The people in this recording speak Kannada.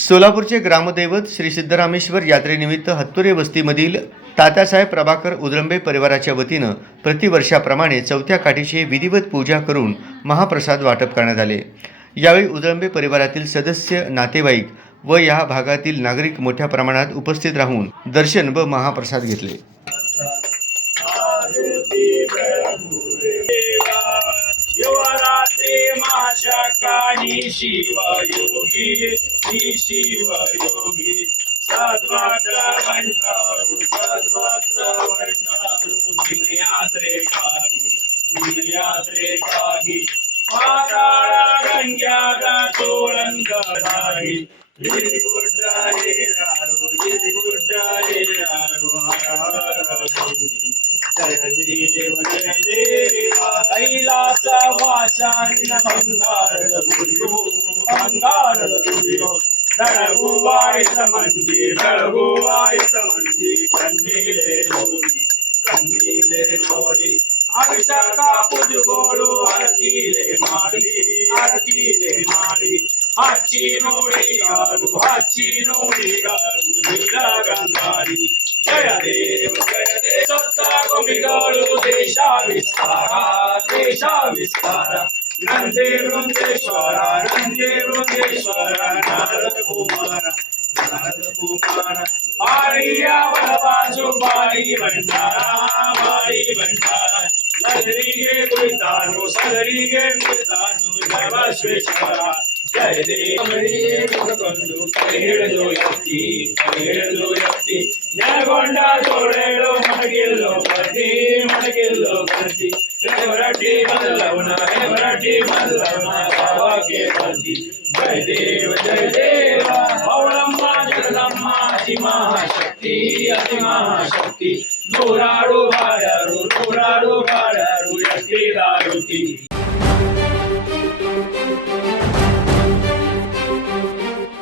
सोलापूरचे ग्रामदैवत श्री सिद्धरामेश्वर यात्रेनिमित्त हत्तुरे वस्तीमधील तात्यासाहेब प्रभाकर उदरंबे परिवाराच्या वतीनं प्रतिवर्षाप्रमाणे चौथ्या काठीची विधिवत पूजा करून महाप्रसाद वाटप करण्यात आले। यावेळी उदरंबे परिवारातील सदस्य, नातेवाईक व या भागातील नागरिक मोठ्या प्रमाणात उपस्थित राहून दर्शन व महाप्रसाद घेतले। शिवयोगी शिवयोगी सद्भक्त वंटारू दिनयात्रेकागी पाताळा गंग्याग तोळंगदारी गिरिगुड्डरे रारो जय देव कैलास वाचान बंगार गुरियो ಬೆಳಗುವಾಯಿತ ಮಂದಿ ಕಣ್ಣೀರೇ ನೋಡಿ ಅಭಿಷೇಕ ಪೂಜೆಗಳು ಅರಕೀಲೆ ಮಾಡಿ ಹಚ್ಚಿ ನೋಡಿ ಗಂಧಾರಿ ಜಯ ದೇವ ಸತ್ತ ಗೋಪಿಗಳು ದೇಶ ವಿಸ್ತಾರ ನಂದೇ ವೃಂದೇಶ್ವರ ನಾರದ ಕುಮಾರ ಬಾಳಿಯ ಬಲಬಾಜು ಬಾಳಿ ಭಂಡಾರ ಸದರಿಗೆ ಕುಳಿತಾನು ಜಯಬಸವೇಶ್ವರ ಜಯ ದೇವಕೊಂಡು ಕೈ ಹಿಡಿದು ಎತ್ತಿ ನೆಲಗೊಂಡ ತೋಳೇಳು ಮಡಗಿಲ್ಲೋ ಬರ್ತಿ ದೇವರಟ್ಟಿ ಮಲ್ಲವನ ಬಾಬಾಗೆ ಬರ್ತಿ ಜಯ ದೇವ ಅವಳಮ್ಮ ಜಗದಮ್ಮ ಅತಿ ಮಹಾಶಕ್ತಿ ನೂರಾರು ಬಾಳ್ಯಾರು ಎತ್ತಿದಾರುತಿ